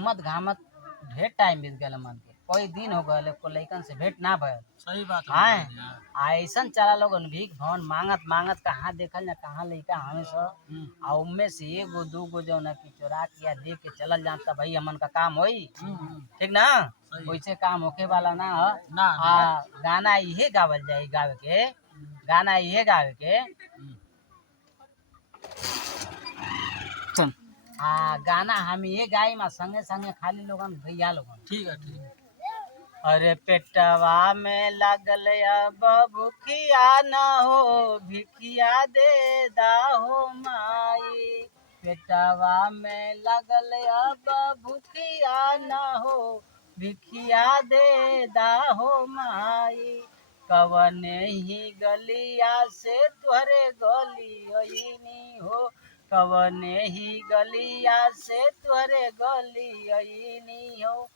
घूमत घामत ढेर टाइम बीत गया मन के, कोई दिन हो गए को लइकन से भेंट ना भयल। सही बात हाँ ऐसा चला लोगन भीख भवन मांगत मांगत कहाँ देखल ना कहाँ लइका हमें सब आ उनमें से एगो दूगो जो ना कि चोरा किया दे के चलल जाता भाई हमन का काम होई। ठीक ना, वैसे काम होके वाला ना हो। गाना इहे गावल जाए, गावे के गाना इहे गावे के गाना हम ये गाई मा संगे संगे खाली लोगन भैया लोगन। ठीक है ठीक है। अरे पेटवा में लगल अब भूखिया न हो भिखिया दे दाहो माई। पेटवा में लगल अब भूखिया न हो भिखिया दे दाहो माई। कवने ही गलिया से तुहरे गली हो, कवने ही गलिया से तुहरे गली हो।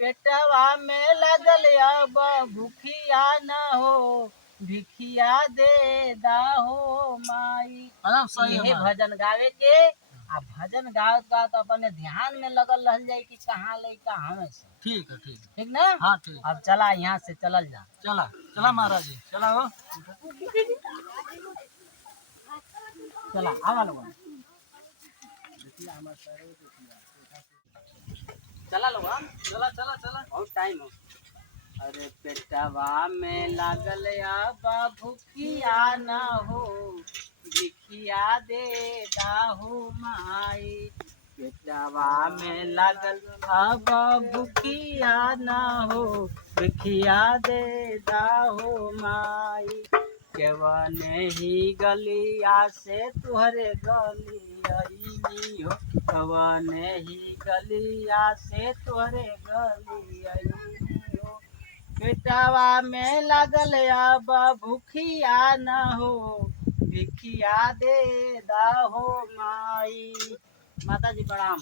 पेटवा में लगल अब भूखिया न हो भिखिया दे दाहो माई। ये भजन गावे के आ भजन गावत गावत अपने ध्यान में लगल रह जाए कि कहाँ लइका हमें से। ठीक है ठीक है। ठीक ना? हाँ ठीक। अब चला यहाँ से चलल जा। चला चला महाराज जी चला हो। चला आवा लोगन चला लोगन चला चला चला बहुत टाइम हो। अरे पेटवा में लागल अब भूखिया न हो भिखिया दे दाहो माई। पेटवा में लागल अब भूखिया न हो भिखिया दे दाहो माई। केवने ही गलिया से तुहरे गली हो, कवने ही गलिया से तुहरे गली हो। पेटवा में लगल अब भूखिया न हो भिखिया दे दाहो माई। माता जी प्रणाम।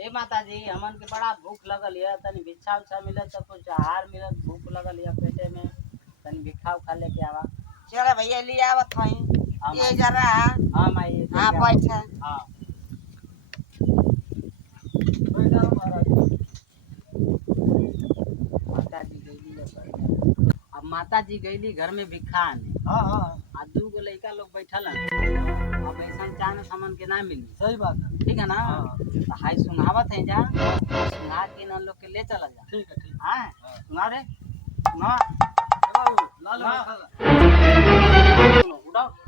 हे माता जी हमन के बड़ा भूख लगल है, तनी भिक्षा उच्छा मिलत तो कुछ आहार मिलत, भूख लगल है पेटे में, तनी भिक्षा उखा लेके आवा। चलो भैया ले आवत हई ये जरा। हाँ माई हाँ बैठ। हाँ माता जी गईली अब माता जी गईली घर में भिक्षा आने। हाँ हाँ आ दूगो लइका लोग बैठल हैं, अब ऐसा चाहे हमन के ना मिली। सही बात है। ठीक है ना? तो हाई सुनावत है जा, सुना के ना लोग के ले चला जा। ठीक है ठीक हाँ सुना रे सुना लाल उठाओ उठाओ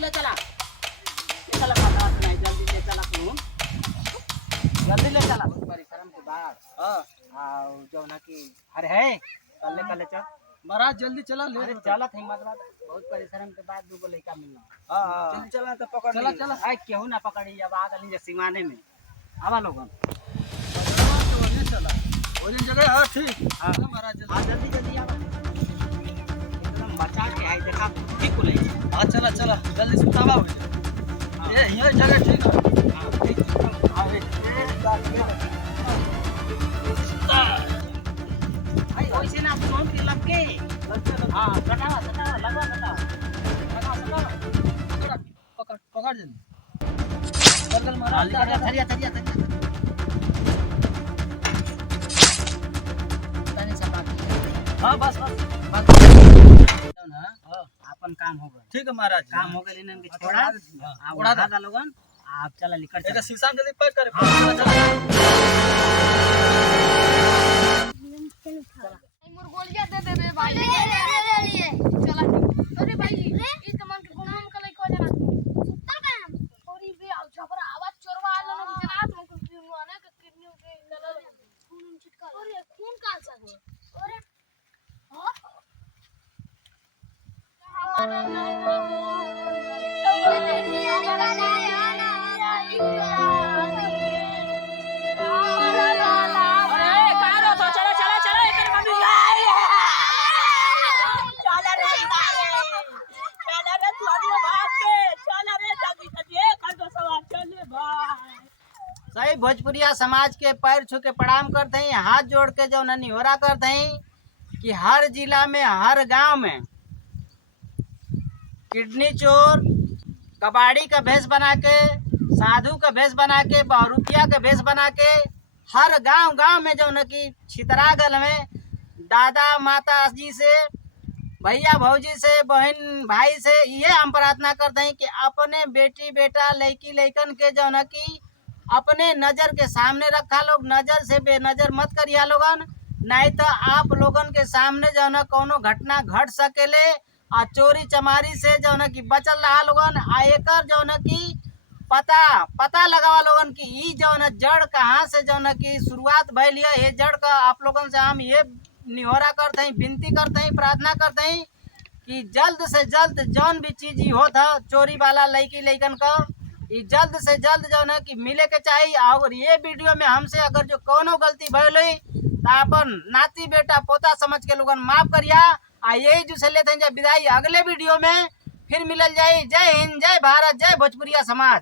ले चला ले चला माता नहीं जल्दी ले चला तू जल्दी ले चला परिश्रम के बाद। हाँ जो ना कि अरे है कल ले चल महाराज जल्दी चला ले। अरे चला थे मत बात बहुत परिश्रम के बाद दूगो लइका मिलना। हाँ जल्दी चला तो पकड़ चला चला। आए केहू ना पकड़ी अब आ गली सिमाने में आवा लोगन। चला वही जगह है ठीक। हाँ महाराज हाँ जल्दी जल्दी आवा एकदम बचा के आई देखा ठीक को नहीं। हाँ चला चला जल्दी सुतावा हो ये यही जगह ठीक है। हाँ ठीक आवे भाई वैसे ना फोन के लग के हाँ सटावा सटावा लगवा सटावा पकड़ पकड़ जल्दी चल महाराज थरिया थरिया थरिया हाँ बस बस अपन काम हो गया। ठीक है महाराज काम हो गया इनके छोड़ा उड़ा दा लोगन आप चला निकल एक शीशा जल्दी पैक कर। मुर्गोलिया दे देबे भाई ले चला। अरे भाई ई त मन के गुमम के लइको जना सुतल का हम थोड़ी बे आउ छपरा आवाज चोरवा आलो न जना तुम को किरनु आने के किरनु के लल खून छिटका। अरे खून का सा अरे हां सही भोजपुरिया समाज के पैर छू के प्रणाम करते हैं, हाथ जोड़ के जो निहोरा करते हैं कि हर जिला में हर गांव में किडनी चोर कबाड़ी का भेष बना के, साधु का भेष बना के, बहुरूपिया का भेष बना के हर गांव गांव में जो न की छितरागल में दादा माता जी से, भैया भौजी से, बहन भाई से ये हम प्रार्थना करते हैं कि अपने बेटी बेटा लड़की लड़कन के जो न की अपने नजर के सामने रखा लोग, नजर से बेनजर मत करिया लोगन, नहीं तो आप लोगन के सामने जो न कोनो घटना घट सकेले और चोरी चमारी से जो न की बचल रहा लोगन। आ एकर जो न की पता लगावा लोगन की ई जो न जड़ कहाँ से जो न की शुरुआत भइल है। ये जड़ का आप लोगन से हम ये निहोरा करते हैं, विनती करते हैं, प्रार्थना करते हैं कि जल्द से जल्द जौन भी चीज ही होता चोरी वाला लड़की लड़कन का ये जल्द से जल्द जो है कि मिले के चाहिए। और ये वीडियो में हमसे अगर जो कोनो गलती भइल तो अपन नाती बेटा पोता समझ के लोगन माफ करिया। यही जो से लेते हैं विदाई, अगले वीडियो में फिर मिलल जाए। जय हिंद, जय भारत, जय भोजपुरिया समाज।